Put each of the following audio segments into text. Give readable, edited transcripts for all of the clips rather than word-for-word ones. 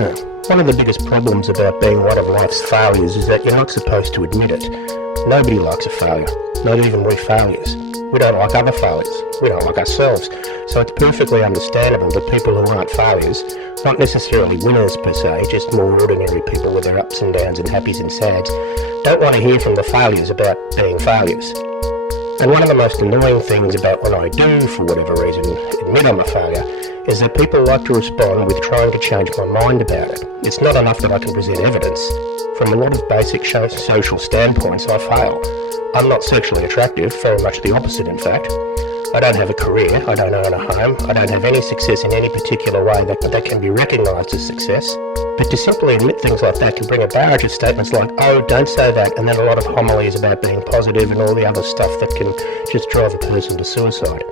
One of the biggest problems about being one of life's failures is that you're not supposed to admit it. Nobody likes a failure, not even we failures. We don't like other failures. We don't like ourselves. So it's perfectly understandable that people who aren't failures, not necessarily winners per se, just more ordinary people with their ups and downs and happies and sads, don't want to hear from the failures about being failures. And one of the most annoying things about when I do, for whatever reason, admit I'm a failure, is that people like to respond with trying to change my mind about it. It's not enough that I can present evidence. From a lot of basic social standpoints, I fail. I'm not sexually attractive, very much the opposite in fact. I don't have a career, I don't own a home, I don't have any success in any particular way that can be recognised as success. But to simply admit things like that can bring a barrage of statements like, oh, don't say that, and then a lot of homilies about being positive and all the other stuff that can just drive a person to suicide.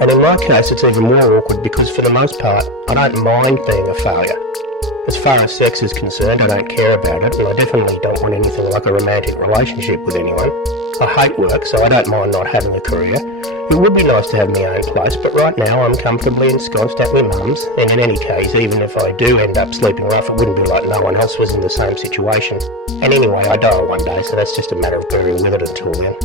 And in my case, it's even more awkward because for the most part, I don't mind being a failure. As far as sex is concerned, I don't care about it, and I definitely don't want anything like a romantic relationship with anyone. I hate work, so I don't mind not having a career. It would be nice to have my own place, but right now I'm comfortably ensconced at my mum's, and in any case, even if I do end up sleeping rough, it wouldn't be like no one else was in the same situation. And anyway, I die one day, so that's just a matter of bearing with it until then.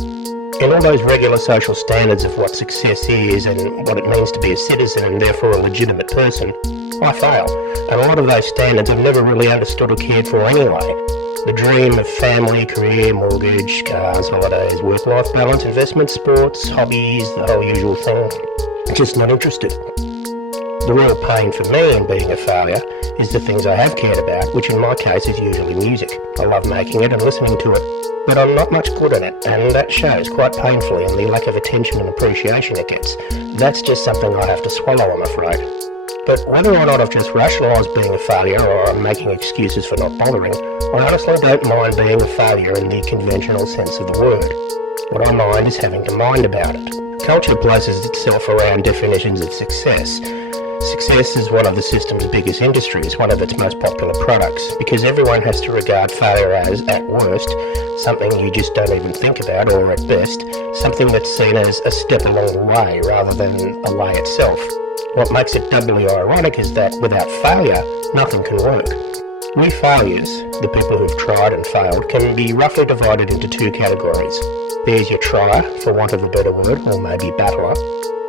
In all those regular social standards of what success is and what it means to be a citizen and therefore a legitimate person, I fail. And a lot of those standards I've never really understood or cared for anyway. The dream of family, career, mortgage, cars, holidays, work-life balance, investment, sports, hobbies, the whole usual thing. Just not interested. The real pain for me in being a failure is the things I have cared about, which in my case is usually music. I love making it and listening to it, but I'm not much good at it, and that shows quite painfully in the lack of attention and appreciation it gets. That's just something I have to swallow, I'm afraid. But whether or not I've just rationalised being a failure or I'm making excuses for not bothering, I honestly don't mind being a failure in the conventional sense of the word. What I mind is having to mind about it. Culture places itself around definitions of success. Success is one of the system's biggest industries, one of its most popular products, because everyone has to regard failure as, at worst, something you just don't even think about, or at best, something that's seen as a step along the way rather than a way itself. What makes it doubly ironic is that without failure, nothing can work. We failures, the people who've tried and failed, can be roughly divided into two categories. There's your trier, for want of a better word, or maybe battler.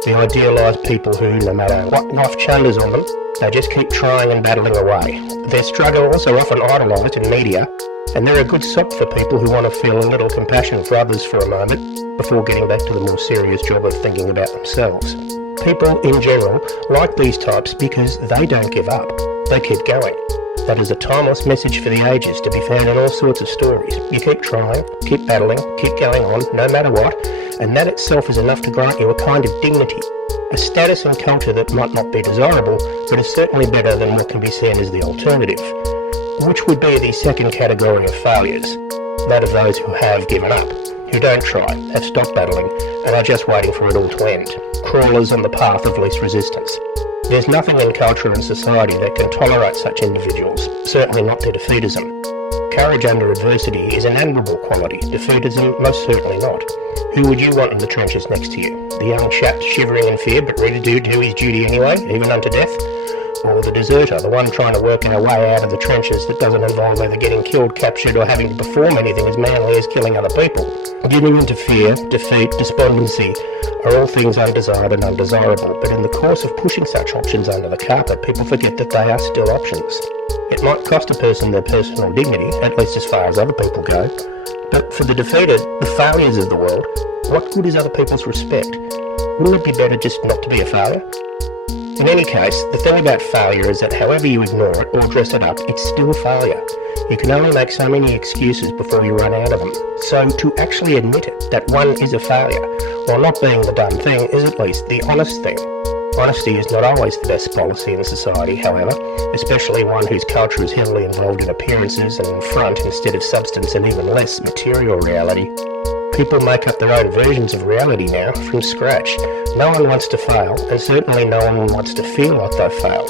The idealised people who, no matter what life changes on them, they just keep trying and battling away. Their struggles are often idolised in media, and they're a good sop for people who want to feel a little compassion for others for a moment before getting back to the more serious job of thinking about themselves. People, in general, like these types because they don't give up. They keep going. That is a timeless message for the ages to be found in all sorts of stories. You keep trying, keep battling, keep going on, no matter what, and that itself is enough to grant you a kind of dignity, a status and culture that might not be desirable, but is certainly better than what can be seen as the alternative, which would be the second category of failures, that of those who have given up, who don't try, have stopped battling, and are just waiting for it all to end, crawlers on the path of least resistance. There's nothing in culture and society that can tolerate such individuals, certainly not their defeatism. Courage under adversity is an admirable quality, defeatism most certainly not. Who would you want in the trenches next to you? The young chap shivering in fear but ready to do his duty anyway, even unto death? Or the deserter, the one trying to work our way out of the trenches that doesn't involve either getting killed, captured or having to perform anything as manly as killing other people? Giving into fear, defeat, despondency are all things undesired and undesirable, but in the course of pushing such options under the carpet, people forget that they are still options. It might cost a person their personal dignity, at least as far as other people go, but for the defeated, the failures of the world, what good is other people's respect? Wouldn't it be better just not to be a failure? In any case, the thing about failure is that however you ignore it or dress it up, it's still failure. You can only make so many excuses before you run out of them. So to actually admit it, that one is a failure, while not being the dumb thing, is at least the honest thing. Honesty is not always the best policy in society, however, especially one whose culture is heavily involved in appearances and front instead of substance and even less material reality. People make up their own versions of reality now, from scratch. No one wants to fail, and certainly no one wants to feel like they've failed.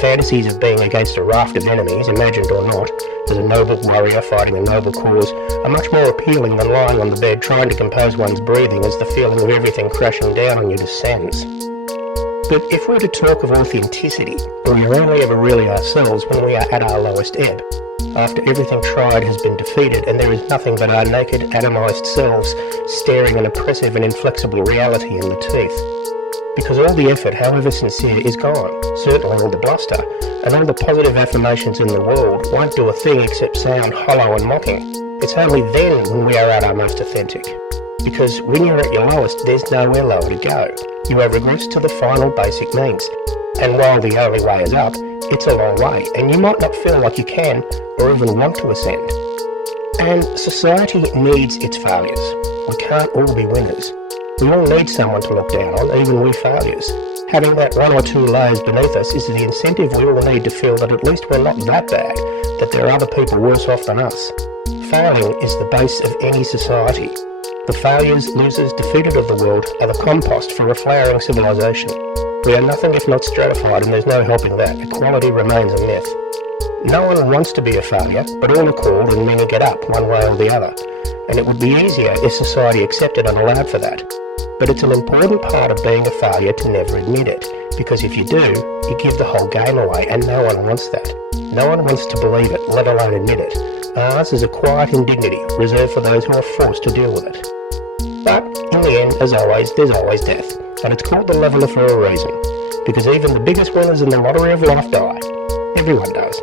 Fantasies of being against a raft of enemies, imagined or not, as a noble warrior fighting a noble cause, are much more appealing than lying on the bed trying to compose one's breathing as the feeling of everything crashing down on you descends. But if we're to talk of authenticity, we are only ever really ourselves when we are at our lowest ebb, after everything tried has been defeated and there is nothing but our naked, atomised selves staring an oppressive and inflexible reality in the teeth. Because all the effort, however sincere, is gone, certainly all the bluster, and all the positive affirmations in the world won't do a thing except sound hollow and mocking. It's only then when we are at our most authentic. Because when you're at your lowest, there's nowhere lower to go. You have regressed to the final basic means. And while the only way is up, it's a long way, and you might not feel like you can or even want to ascend. And society needs its failures. We can't all be winners. We all need someone to look down on, even we failures. Having that one or two layers beneath us is the incentive we all need to feel that at least we're not that bad, that there are other people worse off than us. Failing is the base of any society. The failures, losers, defeated of the world are the compost for a flowering civilization. We are nothing if not stratified, and there's no helping that. Equality remains a myth. No one wants to be a failure, but all are called and many get up, one way or the other. And it would be easier if society accepted and allowed for that. But it's an important part of being a failure to never admit it, because if you do, you give the whole game away, and no one wants that. No one wants to believe it, let alone admit it. Ours is a quiet indignity, reserved for those who are forced to deal with it. But, in the end, as always, there's always death. And it's called the leveller for a reason, because even the biggest winners in the lottery of life die. Everyone does.